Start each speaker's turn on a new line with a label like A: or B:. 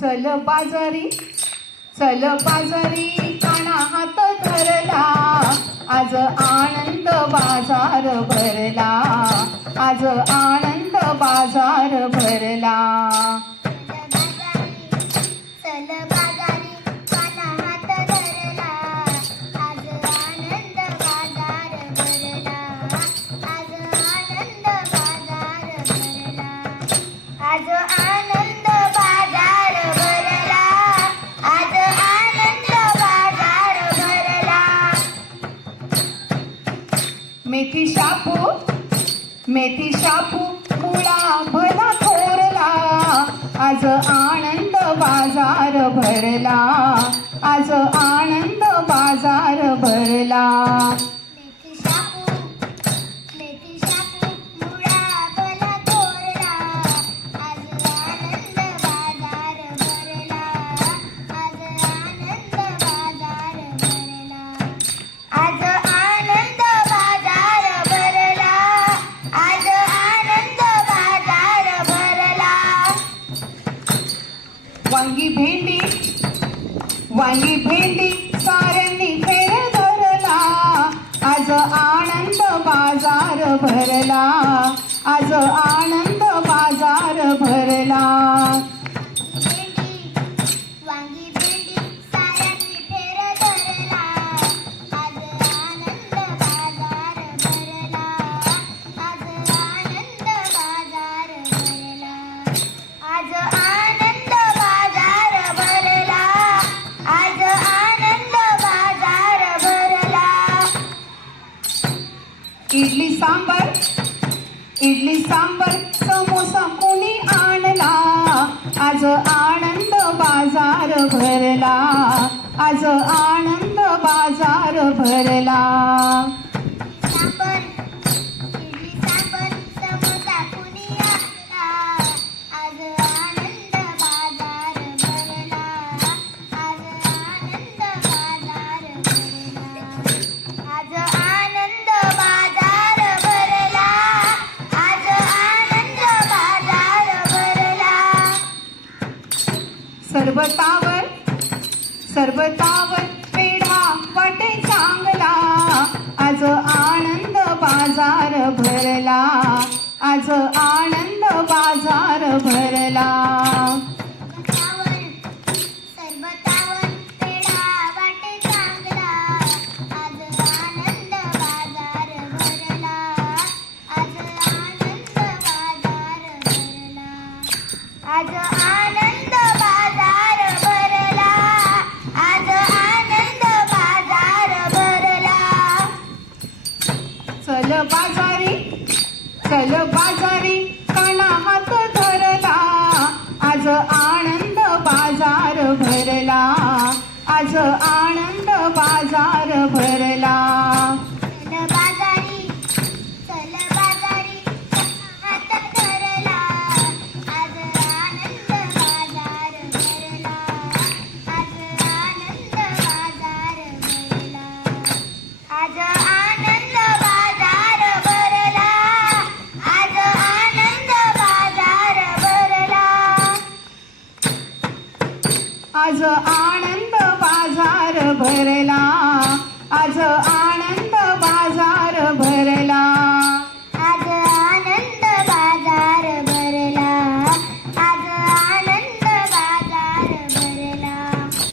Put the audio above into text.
A: चल बाजारी चल बाजारी काना हात धरला. आज आनंद बाजार भरला. आज आनंद बाजार भरला. मेथी शापू मेथी शापू मुळा भला थोरला. आज आनंद बाजार भरला. आज आनंद बाजार भरला. वांगी भेंडी वांगी भेंडी साऱ्यांनी फेर धरला. आज आनंद बाजार भरला. आज आनंद बाजार भरला. इडली सांबर इडली सांबर समोसा कोणी आणला? आज आनंद बाजार भरला. आज आनंद बाजार भरला. सरबतावर सरबतावर पेढा वाटे चांगला. आज आनंद बाजार भरला. आज बाजारी चल बाजारी काना हात धरला.
B: आज आनंद बाजार भरला. आज आनंद बाजार भरला. आज आनंद बाजार भरला.
A: आज आनंद बाजार भरला.